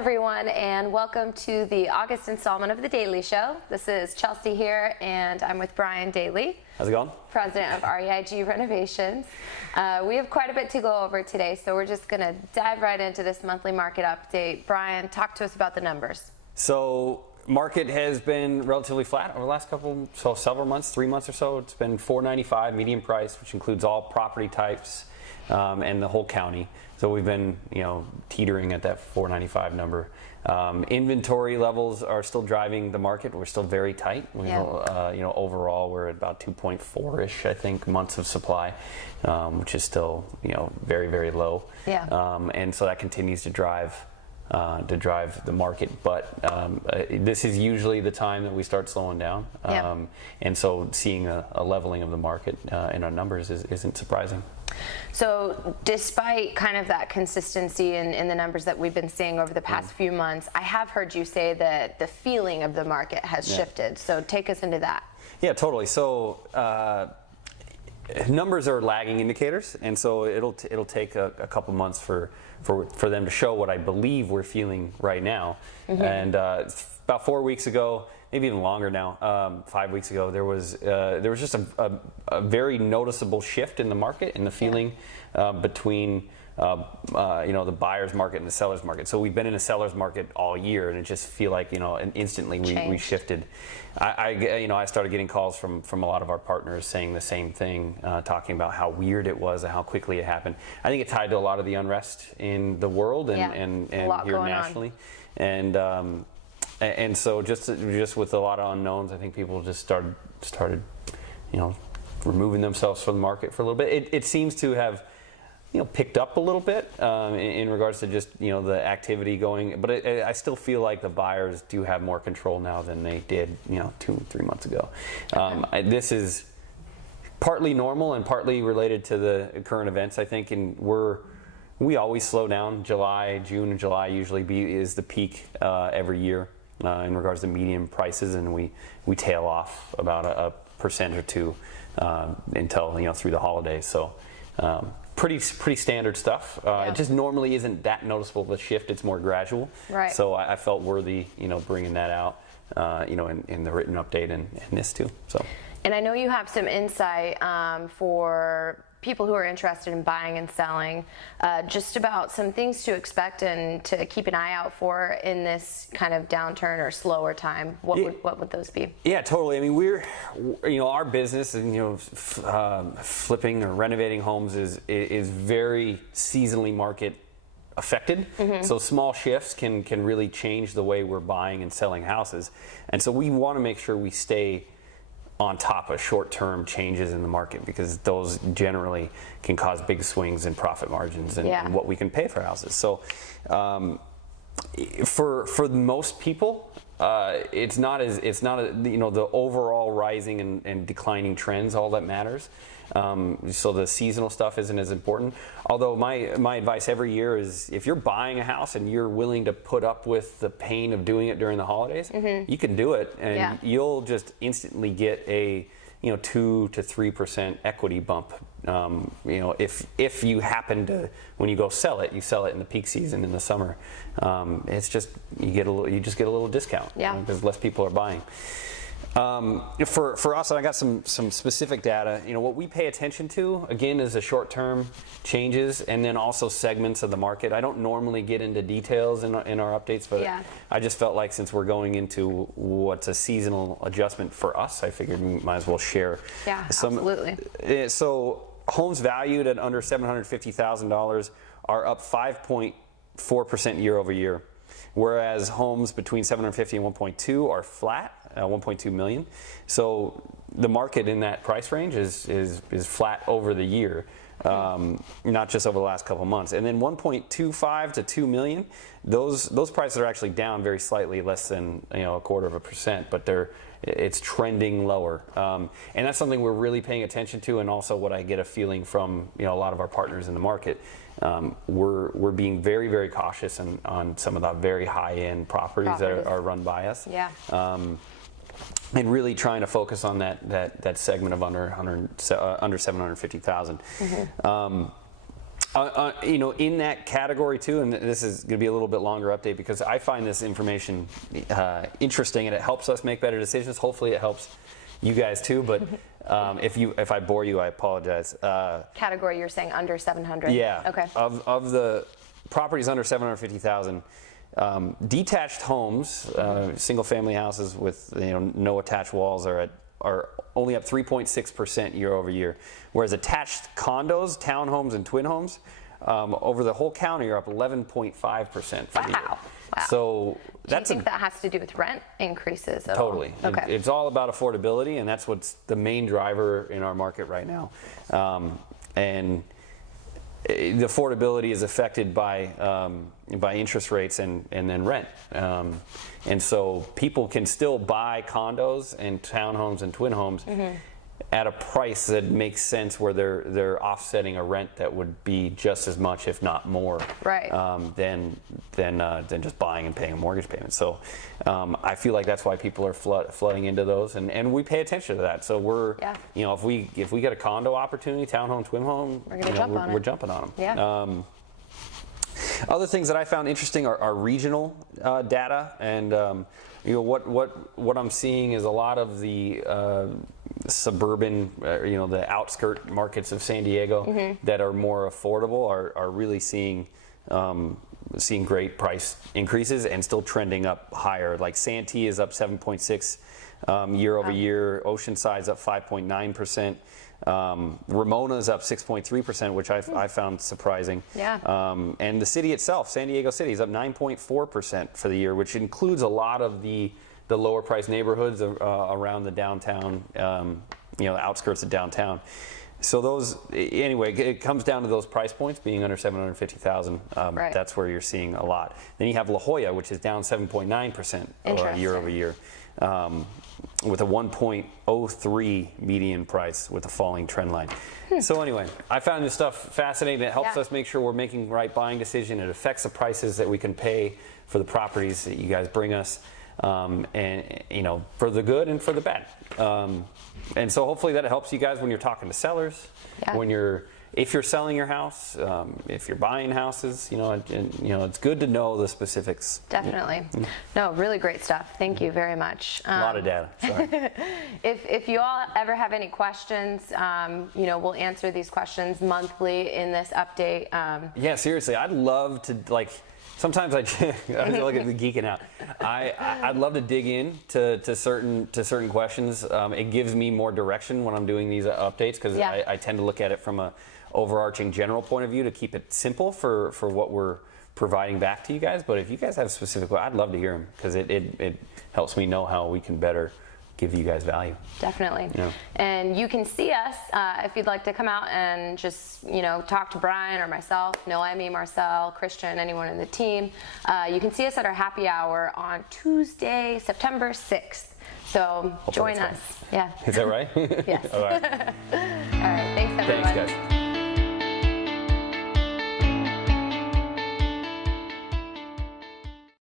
everyone, and welcome to the August installment of the Daly Show. This is Chelsea here, and I'm with Brian Daly. How's it going? President of REIG Renovations. We have quite a bit to go over today, so we're just going to dive right into this monthly market update. Brian, talk to us about the numbers. So, market has been relatively flat over the last several months, 3 months or so. It's been $495 median price, which includes all property types and the whole county. So we've been, teetering at that $495 number. Inventory levels are still driving the market. We're still very tight. Overall we're at about 2.4-ish, I think, months of supply, which is still, very, very low. Yeah. And so that continues to drive the market, but this is usually the time that we start slowing down, and so seeing a leveling of the market in our numbers isn't surprising. So despite kind of that consistency in the numbers that we've been seeing over the past few months, I have heard you say that the feeling of the market has shifted. So take us into that. Yeah, totally. So numbers are lagging indicators, and so it'll take a couple months for them to show what I believe we're feeling right now. And about 4 weeks ago, maybe even longer now, 5 weeks ago, there was just a very noticeable shift in the market and the feeling between the buyer's market and the seller's market. So we've been in a seller's market all year, and it just feel like and instantly we shifted. I started getting calls from a lot of our partners saying the same thing, talking about how weird it was and how quickly it happened. I think it tied to a lot of the unrest in the world and here nationally, and so just with a lot of unknowns, I think people just started removing themselves from the market for a little bit. It seems to have picked up a little bit in regards to just the activity going, but I still feel like the buyers do have more control now than they did 2-3 months ago. This is partly normal and partly related to the current events, I think, and we always slow down. June and July usually is the peak every year in regards to median prices, and we tail off about a percent or two until through the holidays. So pretty standard stuff. It just normally isn't that noticeable of a shift. It's more gradual. Right. So I felt worthy bringing that out in the written update and this too. So. And I know you have some insight for people who are interested in buying and selling, just about some things to expect and to keep an eye out for in this kind of downturn or slower time. What would those be? Yeah, totally. I mean, we're our business and flipping or renovating homes is very seasonally market affected. So small shifts can really change the way we're buying and selling houses, and so we want to make sure we stay on top of short-term changes in the market, because those generally can cause big swings in profit margins and what we can pay for houses. So for most people, it's not the overall rising and declining trends all that matters. So the seasonal stuff isn't as important. Although my advice every year is, if you're buying a house and you're willing to put up with the pain of doing it during the holidays, you can do it, and you'll just instantly get a 2 to 3% equity bump. If you happen to, when you go sell it, you sell it in the peak season in the summer. It's just you just get a little discount because less people are buying. For us, and I got some specific data. What we pay attention to again is the short-term changes, and then also segments of the market. I don't normally get into details in our updates, but I just felt like since we're going into what's a seasonal adjustment for us, I figured we might as well share. Yeah, absolutely. So homes valued at under $750,000 are up 5.4% year over year, whereas homes between 750 and 1.2 are flat. 1.2 million. So the market in that price range is flat over the year, not just over the last couple of months. And then 1.25 to 2 million, those prices are actually down very slightly, less than 0.25%, but it's trending lower. And that's something we're really paying attention to, and also what I get a feeling from a lot of our partners in the market. We're being very, very cautious on some of the very high-end properties that are run by us. Yeah. And really trying to focus on that segment of under 750,000. In that category too, and this is going to be a little bit longer update because I find this information interesting and it helps us make better decisions. Hopefully it helps you guys too, but if I bore you, I apologize. Category you're saying under 700? Yeah. Okay. Of the properties under 750,000, detached homes, single-family houses with no attached walls are only up 3.6% year over year, whereas attached condos, townhomes, and twin homes over the whole county are up 11.5% for the year. Wow. So do you think that has to do with rent increases at totally. all? Okay. It's all about affordability, and that's what's the main driver in our market right now. And the affordability is affected by interest rates and then rent. And so people can still buy condos and townhomes and twin homes at a price that makes sense, where they're offsetting a rent that would be just as much, if not more, right. than just buying and paying a mortgage payment. So I feel like that's why people are flooding into those, and we pay attention to that. So we're if we get a condo opportunity, townhome, twin home, we're jumping on them. Yeah. Other things that I found interesting are regional data, and what I'm seeing is a lot of the suburban, the outskirt markets of San Diego that are more affordable are really seeing great price increases and still trending up higher. Like Santee is up 7.6 year over year. Oceanside's up 5.9%. Ramona's up 6.3%, which I found surprising. Yeah. And the city itself, San Diego City, is up 9.4% for the year, which includes a lot of the lower price neighborhoods around the downtown, the outskirts of downtown. So those, anyway, it comes down to those price points being under 750,000. Right. That's where you're seeing a lot. Then you have La Jolla, which is down 7.9% year over year, with a 1.03 median price with a falling trend line. So anyway, I found this stuff fascinating. It helps us make sure we're making the right buying decision. It affects the prices that we can pay for the properties that you guys bring us. And for the good and for the bad. And so hopefully that helps you guys when you're talking to sellers, if you're selling your house, if you're buying houses, it's good to know the specifics. Definitely. No, really great stuff. Thank you very much. A lot of data. Sorry. If you all ever have any questions, we'll answer these questions monthly in this update. Yeah, seriously, I'd love to Sometimes I feel like I'm geeking out. I'd love to dig in to certain questions. It gives me more direction when I'm doing these updates, because I tend to look at it from a overarching general point of view to keep it simple for what we're providing back to you guys. But if you guys have specific, I'd love to hear them, because it helps me know how we can better give you guys value. Definitely. Yeah. And you can see us if you'd like to come out and just talk to Brian or myself, Noemi, Marcel, Christian, anyone in the team. You can see us at our happy hour on Tuesday, September 6th. So join us. Yeah. Is that right? Yes. All right. All right. Thanks, everyone. Thanks, guys.